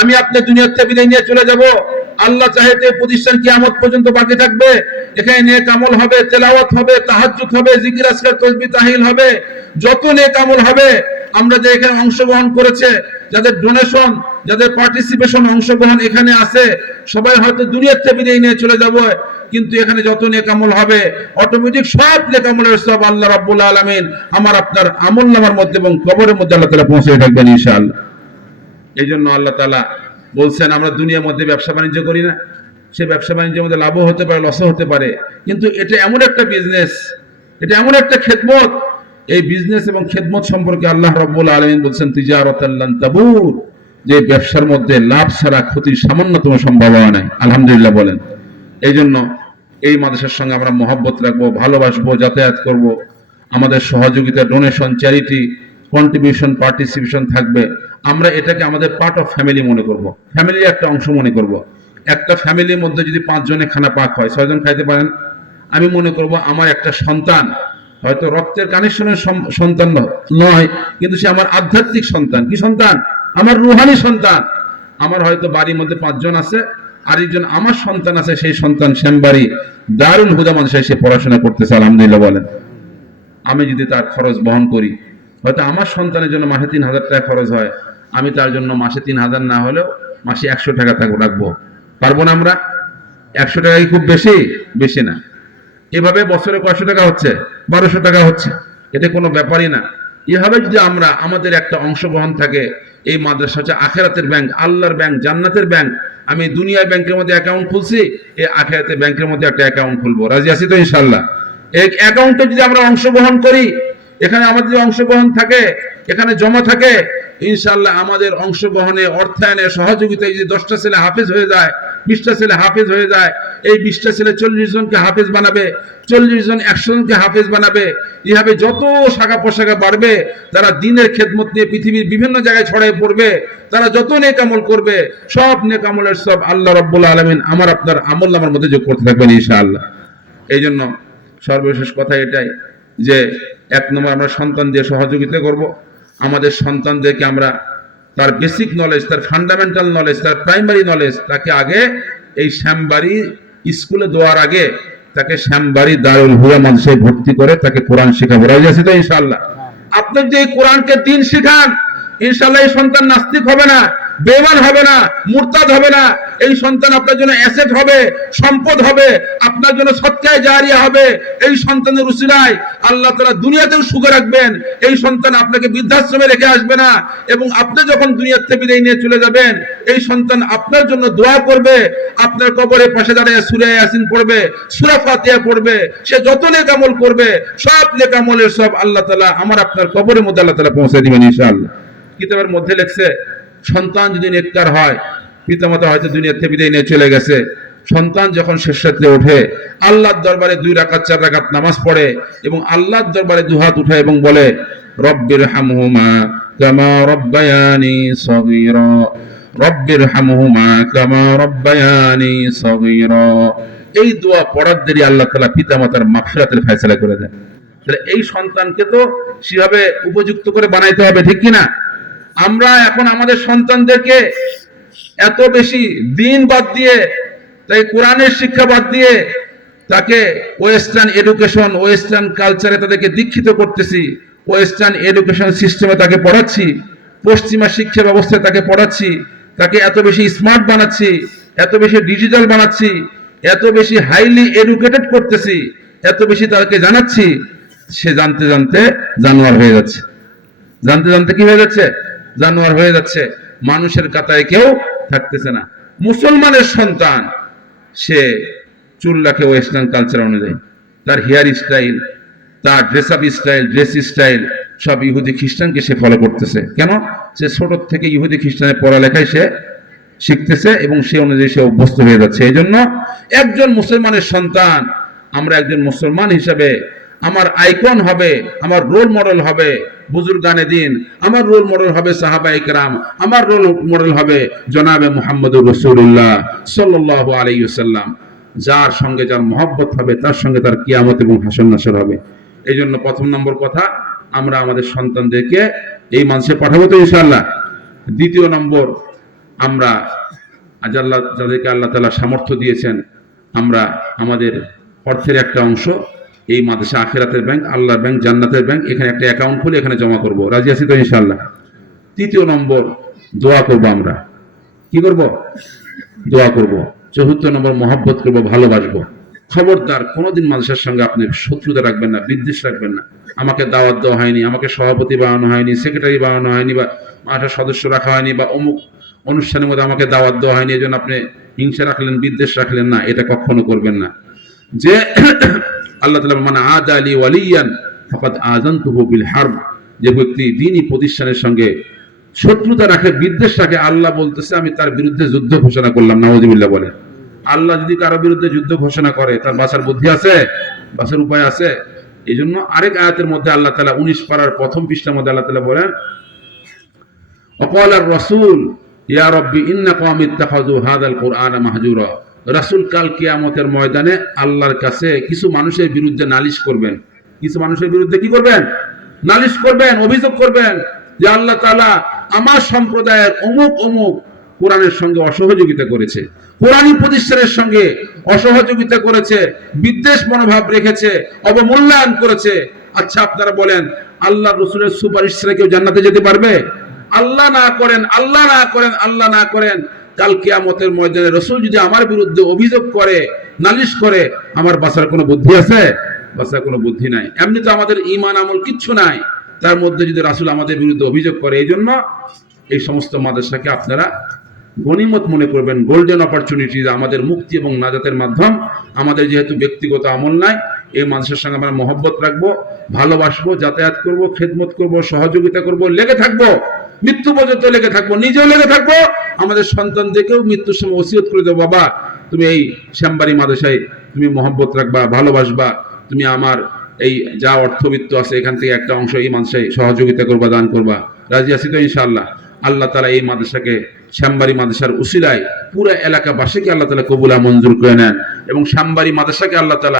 আমি আপনার দুনিয়ার থেকে বিদায় নিয়ে চলে যাব। আল্লাহ চাহেতে প্রতিষ্ঠান কিয়ামত পর্যন্ত বাকি থাকবে। এখানে নেক আমল হবে, তেলাওয়াত হবে, তাহাজ্জুদ হবে, জিকির আসকার তসবিহ তাহিল হবে, যত নেক আমল হবে, আমরা যে এখানে অংশগ্রহণ করেছে, যাদের ডোনেশন যাদের পার্টিসিপেশন অংশগ্রহণ এখানে আছে, সবাই হয়তো দুনিয়ার থেকে বিদায় নিয়ে চলে যাব, কিন্তু এখানে যত নেক আমল হবে অটোমেটিক সব নেক আমলের সব আল্লাহ রাব্বুল আলামিন আমার আপনার আমল নামার মধ্যে এবং কবরের মধ্যে আল্লাহ তাআলা পৌঁছে থাকবেন ইনশাআল্লাহ। এই জন্য আল্লাহ তালা বলছেন, আমরা দুনিয়ার মধ্যে ব্যবসা বাণিজ্য করি না। সে ব্যবসা বাণিজ্যের মধ্যে লাভও হতে পারে লসও হতে পারে। কিন্তু এটা এমন একটা বিজনেস এটা এমন একটা খেদমত। এই বিজনেস এবং খেদমত সম্পর্কে আল্লাহ রব্বুল আলমিন বলছেন তিজারত তাবুর যে ব্যবসার মধ্যে লাভ ছাড়া ক্ষতির সামান্যতম সম্ভাবনা নাই। আলহামদুলিল্লাহ বলেন। এই জন্য এই মাদ্রাসার সঙ্গে আমরা মহব্বত রাখব, ভালোবাসবো, যাতায়াত করব। আমাদের সহযোগিতা ডোনেশন চ্যারিটি কন্ট্রিবিউশন পার্টিসিপেশন থাকবে। আমরা এটাকে আমাদের পার্ট অফ ফ্যামিলি মনে করব। ফ্যামিলির একটা অংশ মনে করব। একটা ফ্যামিলির মধ্যে যদি পাঁচজনে খানা পাক হয়, ছয়জন খাইতে পারেন? আমি মনে করব আমার একটা সন্তান, হয়তো রক্তের কানেকশনের সন্তান নয়, কিন্তু সে আমার আধ্যাত্মিক সন্তান। কি সন্তান? আমার রুহানি সন্তান। আমার হয়তো বাড়ির মধ্যে পাঁচজন আছে, আরেকজন আমার সন্তান আছে, সেই সন্তান শ্যামবাড়ি। দারুল হুদা মানুষের সে পড়াশোনা করতেছে, আলহামদুলিল্লাহ বলেন। আমি যদি তার খরচ বহন করি হয়তো আমার সন্তানের জন্য মাসে তিন হাজার টাকা খরচ হয়, আমি তার জন্য মাসে তিন হাজার না হলেও মাসে একশো টাকা থাকব রাখব। পারব না আমরা? একশো টাকা কি খুব বেশি? বেশি না। এভাবে বছরে কয়শো টাকা হচ্ছে? বারোশো টাকা হচ্ছে। এটা কোনো ব্যাপারই না। এভাবে যদি আমরা, আমাদের একটা অংশগ্রহণ থাকে, এই মাদ্রাসা হচ্ছে আখেরাতের ব্যাংক আল্লাহর ব্যাংক জান্নাতের ব্যাংক আমি দুনিয়ার ব্যাংকের মধ্যে অ্যাকাউন্ট খুলছি, এই আখেরাতের ব্যাংকের মধ্যে একটা অ্যাকাউন্ট খুলবো। রাজি আছি তো ইনশাল্লাহ এই অ্যাকাউন্টে যদি আমরা অংশগ্রহণ করি এখানে আমাদের যদি অংশগ্রহণ থাকে, এখানে জমা থাকে। ইনশাল্লাহ আমাদের অংশগ্রহণে, অর্থায়নে, সহযোগিতায় যদি দশটা ছেলে হাফেজ হয়ে যায়, বিশটা ছেলে হাফেজ হয়ে যায়, এই বিশটা ছেলে চল্লিশ জনকে হাফেজ বানাবে, চল্লিশ জন একশো জনকে হাফেজ বানাবে এভাবে যত শাখা পোশাখা বাড়বে তারা দিনের খেদমত নিয়ে পৃথিবীর বিভিন্ন জায়গায় ছড়াই পড়বে, তারা যত নেকামল করবে, সব নেকামলের সব আল্লাহ রব্বুল আলমিন আমার আপনার আমল আমার মধ্যে যোগ করতে থাকবেন ইনশাআল্লাহ। এই জন্য সর্বশেষ কথা এটাই যে এক নম্বর আমরা সন্তান দিয়ে সহযোগিতা করব। আমাদের সন্তানদেরকে আমরা তার বেসিক নলেজ তার ফান্ডামেন্টাল নলেজ তার প্রাইমারি নলেজ তাকে আগে এই শ্যামবাড়ি স্কুলে দেওয়ার আগে তাকে শ্যামবাড়ি দারুল হুয়া মানুষে ভর্তি করে তাকে কোরআন শেখাবো রাজি আছে তো ইনশাল্লাহ আপনি যে কোরআনকে দিন শেখান ইনশাল্লাহ এই সন্তান নাস্তিক হবে না। বেমান হবে না, মুরতাদ হবে না। এই সন্তান আপনার জন্য অ্যাসেট হবে, সম্পদ হবে, আপনার জন্য সৎকায় জারিয়া হবে। এই সন্তানের উসিলায় আল্লাহ তারা দুনিয়াতেও সুখে রাখবেন। এই সন্তান আপনাকে বৃদ্ধাশ্রমে রেখে আসবে না এবং আপনি যখন দুনিয়ার থেকে বিদায় নিয়ে চলে যাবেন, এই সন্তান আপনার জন্য দোয়া করবে। আপনার কবরের পাশে দাঁড়িয়ে সুরে ইয়াসিন পড়বে, সুরা ফাতিহা পড়বে, সে যত নেকামল করবে, সব নেকামলের সব আল্লাহ তালা আমার আপনার কবরের মধ্যে আল্লাহ তালা পৌঁছে দিবেন ইনশাআল্লাহ। কিতাবের মধ্যে লেখছে সন্তান যদি নেককার হয়, পিতামাতা হয়তো দুনিয়ার থেকে বিদায় নিয়ে চলে গেছে। সন্তান যখন শেষ রাত্রে ওঠে, আল্লাহর দরবারে দুই রাকাত, চার রাকাত নামাজ পড়ে এবং আল্লাহর দরবারে দুহাত উঠায় এবং বলে রব্বির হামহুমা কামা রব্বায়ানি সগীরা। রব্বির হামহুমা কামা রব্বায়ানি সগীরা। এই দোয়া পড়ার দেরি আল্লাহ তাআলা পিতামাতার মাগফিরাতের ফয়সালা করে দেন। তাহলে এই সন্তানকে তো সেভাবে উপযুক্ত করে বানাইতে হবে, ঠিক কিনা? আমরা এখন আমাদের সন্তানদেরকে এত বেশি দিন বাদ দিয়ে, তাই কোরআনের শিক্ষা বাদ দিয়ে তাকে ওয়েস্টার্ন এডুকেশন, ওয়েস্টার্ন কালচারে তাদেরকে দীক্ষিত করতেছি, ওয়েস্টার্ন এডুকেশন সিস্টেমে তাকে পড়াচ্ছি, পশ্চিমা শিক্ষা ব্যবস্থায় তাকে পড়াচ্ছি, তাকে এত বেশি স্মার্ট বানাচ্ছি, এত বেশি ডিজিটাল বানাচ্ছি, এত বেশি হাইলি এডুকেটেড করতেছি, এত বেশি তাকে জানাচ্ছি, সে জানতে জানতে জানোয়ার হয়ে যাচ্ছে। জানতে জানতে কি হয়ে যাচ্ছে? জানোয়ার হয়ে যাচ্ছে, মানুষের কাতায় কেউ থাকতেছে না। মুসলমানের সন্তান, সে চুল রাখে ওয়েস্টার্ন কালচার অনুযায়ী। তার হেয়ার স্টাইল তার dress up style dress style সব ইহুদি খ্রিস্টানকে সে ফলো করতেছে। কেন? সে ছোট থেকে ইহুদি খ্রিস্টানের পড়ালেখায় সে শিখতেছে এবং সে অনুযায়ী সে অভ্যস্ত হয়ে যাচ্ছে। এই জন্য একজন মুসলমানের সন্তান, আমরা একজন মুসলমান হিসাবে, আমার আইকন হবে, আমার রোল মডেল হবে বুজুর্গানে দিন। আমার রোল মডেল হবে সাহাবা ইকরাম আমার রোল মডেল হবে জনাবে মুহাম্মদুর রসুল্লাহ সাল্লাহ আলাইসাল্লাম যার সঙ্গে যার মহব্বত হবে, তার সঙ্গে তার কিয়ামত এবং হাসন নাসর হবে। এই জন্য প্রথম নম্বর কথা, আমরা আমাদের সন্তানদেরকে এই মানুষে পাঠাবো তো ইনশাল্লাহ দ্বিতীয় নম্বর, আমরা আজ আল্লাহ, যাদেরকে আল্লাহ তালা সামর্থ্য দিয়েছেন, আমরা আমাদের অর্থের একটা অংশ এই মাদ্রাসা আখেরাতের ব্যাংক আল্লাহর ব্যাংক জান্নাতের ব্যাংক এখানে একটা অ্যাকাউন্ট খুলে এখানে জমা করব। রাজি আছি তো ইনশাল্লাহ তৃতীয় নম্বর, দোয়া করব আমরা। কি করব? দোয়া করব। চতুর্থ নম্বর, মহব্বত করব, ভালোবাসবো। খবরদার, কোনোদিন মানুষের সঙ্গে আপনি শত্রুতা রাখবেন না, বিদ্বেষ রাখবেন না। আমাকে দাওয়াত দেওয়া হয়নি, আমাকে সভাপতি বানানো হয়নি সেক্রেটারি বানানো হয়নি, বা মাঠের সদস্য রাখা হয়নি, বা অমুক অনুষ্ঠানের মধ্যে আমাকে দাওয়াত দেওয়া হয়নি, এই জন্য আপনি হিংসা রাখলেন, বিদ্বেষ রাখলেন না, এটা কখনো করবেন না। যে আল্লাহ তালা মানে আদ আলী ওয়ালিয়ান ফকাত আজান বিল হার্ব যে ব্যক্তি দিনই প্রতিষ্ঠানের সঙ্গে শত্রুতা রাখে, বিদ্বেষ রাখে, আল্লাহ বলতেছে, আমি তার বিরুদ্ধে যুদ্ধ ঘোষণা করলাম। নওয়াজিবুল্লাহ বলে। আল্লাহ যদি কারও বিরুদ্ধে যুদ্ধ ঘোষণা করে, তার বাঁচার বুদ্ধি আছে? বাঁচার উপায় আছে? এই জন্য আরেক আয়াতের মধ্যে আল্লাহ তালা উনিশ পাড়ার প্রথম পৃষ্ঠার মধ্যে আল্লাহ তালা বলেন, অকল আর রসুল, ইয়া রব্বি, ইন্না ইত্তাখাযু হাদাল কুরআনা মাহজুরা। রাসূল কাল কিয়ামতের ময়দানে আল্লাহর কাছে কিছু মানুষের বিরুদ্ধে নালিশ করবেন। কিছু মানুষের বিরুদ্ধে কি করবেন? নালিশ করবেন, অভিযোগ করবেন যে আল্লাহ তাআলা আমার সম্প্রদায়ের অমুক অমুক কোরআনের সঙ্গে অসহযোগিতা করেছে, কোরআনী প্রতিষ্ঠানের সঙ্গে অসহযোগিতা করেছে, বিদ্বেষ মনোভাব রেখেছে, অবমূল্যায়ন করেছে। আচ্ছা আপনারা বলেন আল্লাহ রসুলের সুপারিশ কেউ জান্নাতে যেতে পারবে? আল্লাহ না করেন, আল্লাহ না করেন, আল্লাহ না করেন। কাল কিয়ামতের ময়দানে রসুল যদি আমার বিরুদ্ধে অভিযোগ করে, নালিশ করে, আমার বাসার কোনো বুদ্ধি আছে? বাসার কোনো বুদ্ধি নাই। এমনি তো আমাদের ইমান আমল কিচ্ছু নাই। তার মধ্যে যদি রাসুল আমাদের বিরুদ্ধে অভিযোগ করে এই জন্য এই সমস্ত মাদ্রাসাকে আপনারা গণিমত মনে করবেন গোল্ডেন অপরচুনিটি আমাদের মুক্তি এবং নাজাতের মাধ্যম। আমাদের যেহেতু ব্যক্তিগত আমল নাই, এই মানুষের সঙ্গে আমরা মহব্বত রাখব, ভালোবাসবো, যাতায়াত করব, খেদমত করব, সহযোগিতা করব, লেগে থাকব। মৃত্যু পর্যন্ত লেগে থাকব, নিজেও লেগে থাকব, আমাদের সন্তানদেরকেও মৃত্যুর সময় ওসিয়ত করে দেবো। বাবা, তুমি এই শ্যামবাড়ি মাদ্রাসায় তুমি মহব্বত রাখবা, ভালোবাসবা, তুমি আমার এই যা অর্থবিত্ত আছে, এখান থেকে একটা অংশ এই মানুষের সহযোগিতা করবা, দান করবা। রাজি আছি তো ইনশাআল্লাহ? আল্লাহ তালা এই মাদ্রাসাকে, শ্যামবাড়ি মাদ্রাসার উসিলায় পুরো এলাকাবাসীকে আল্লাহ তালা কবুলা মঞ্জুর করে নেন এবং শ্যামবাড়ি মাদ্রাসাকে আল্লাহ তালা